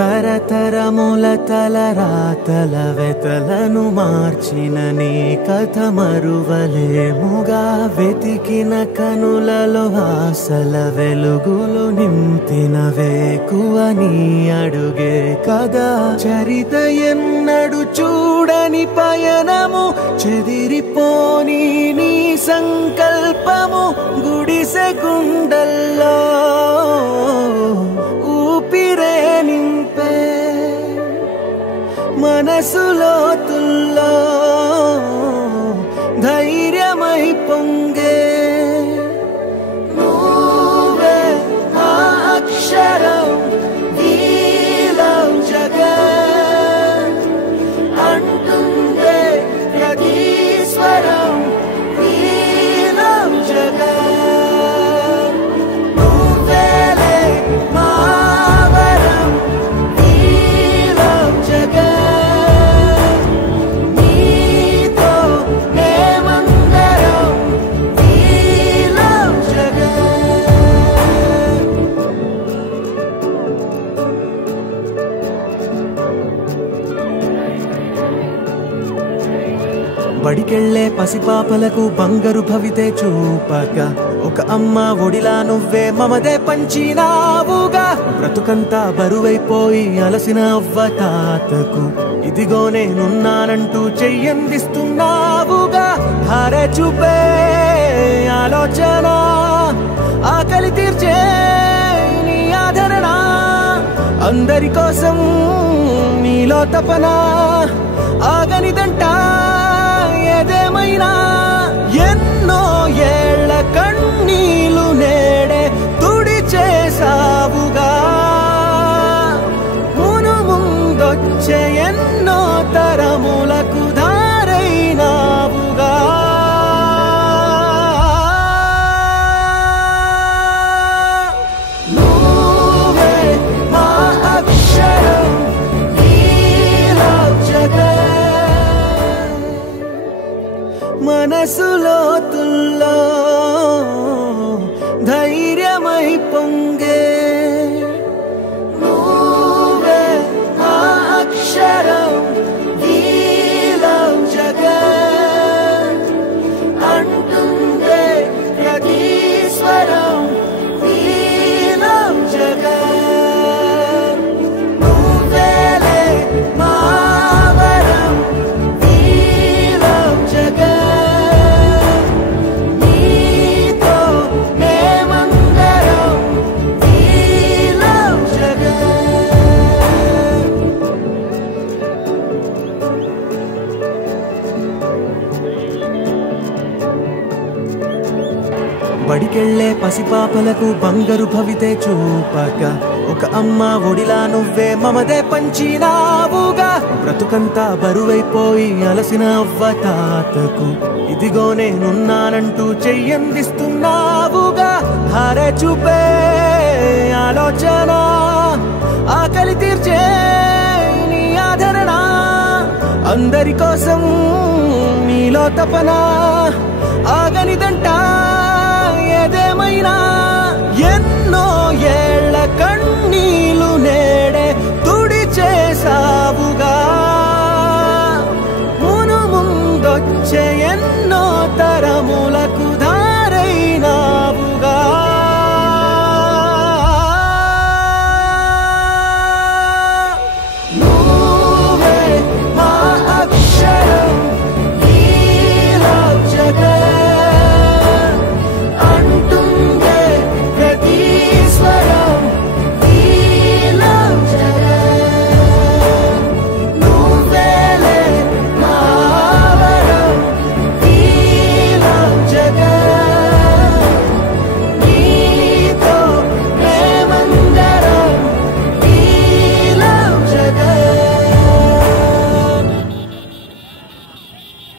తరతరముల తలరాతల వెతలను మార్చిన నీ కథ మరువలేముగా వెతికిన కనులలో ఆశల వెలుగులు నింపిన వేకువ నీ అడుగే కదా చరిత ఎన్నడు చూడని పయనము చెదిరిపోని నీ సంకల్పము గుడిసె గుండల్లో ఊపిరే నింపే మనసులో తుల్లో ధైర్యమై పొంగే నువ్వే ఆ అక్షరం వీలం జగత్ అంటుందే ప్రతి స్వరం వీలం జగత్ నువ్వేలే మావరం వీలం జగత్ నీతో మేమందరం వీలం జగత్ బడికెళ్లే పసిపాపలకు బంగారు భవితే చూపక ఒక అమ్మ ఒడిలా నువ్వే మమదే పంచినావుగా బ్రతుకంతా బరువైపోయి అలసిన అవ్వ తాతకు ఇదిగో నేనున్నానంటూ చెయ్యందిస్తున్నావుగా ధారే చూపే ఆలోచన ఆకలి తీర్చే నీ ఆదరణ అందరి కోసం నీలో తపన ఆగనిదంట ఏదేమైనా ఎన్నో ఏళ్ల కన్నీలు నేడే తుడి చేసావుగా మును ముందొచ్చే ఎన్నో తరములకు దారైనావుగా నువ్వే మా అక్షరం వీలం జగత్ మనసులో తుల్లో ధైర్యమై పొంగే నువ్వే ఆ అక్షరం వీలం జగత్ అంటుందే ప్రతి స్వరం వీలం జగత్ నువ్వేలే మావరం వీలం జగత్ నీతో మేమందరం వీలం జగత్ బడికెళ్లే పసిపాపలకు బంగారు భవితే చూపక ఒక అమ్మ ఒడిలా నువ్వే మమదే పంచినావుగా బ్రతుకంతా బరువైపోయి అలసిన అవ్వ తాతకు ఇదిగో నేనున్నానంటూ చెయ్యందిస్తున్నావుగా ధారే చూపే ఆలోచన ఆకలి తీర్చే నీ ఆదరణ అందరి కోసం నీలో తపన ఆగనిదంట ఏదేమైనా ఎన్నో ఏళ్ల కన్నీ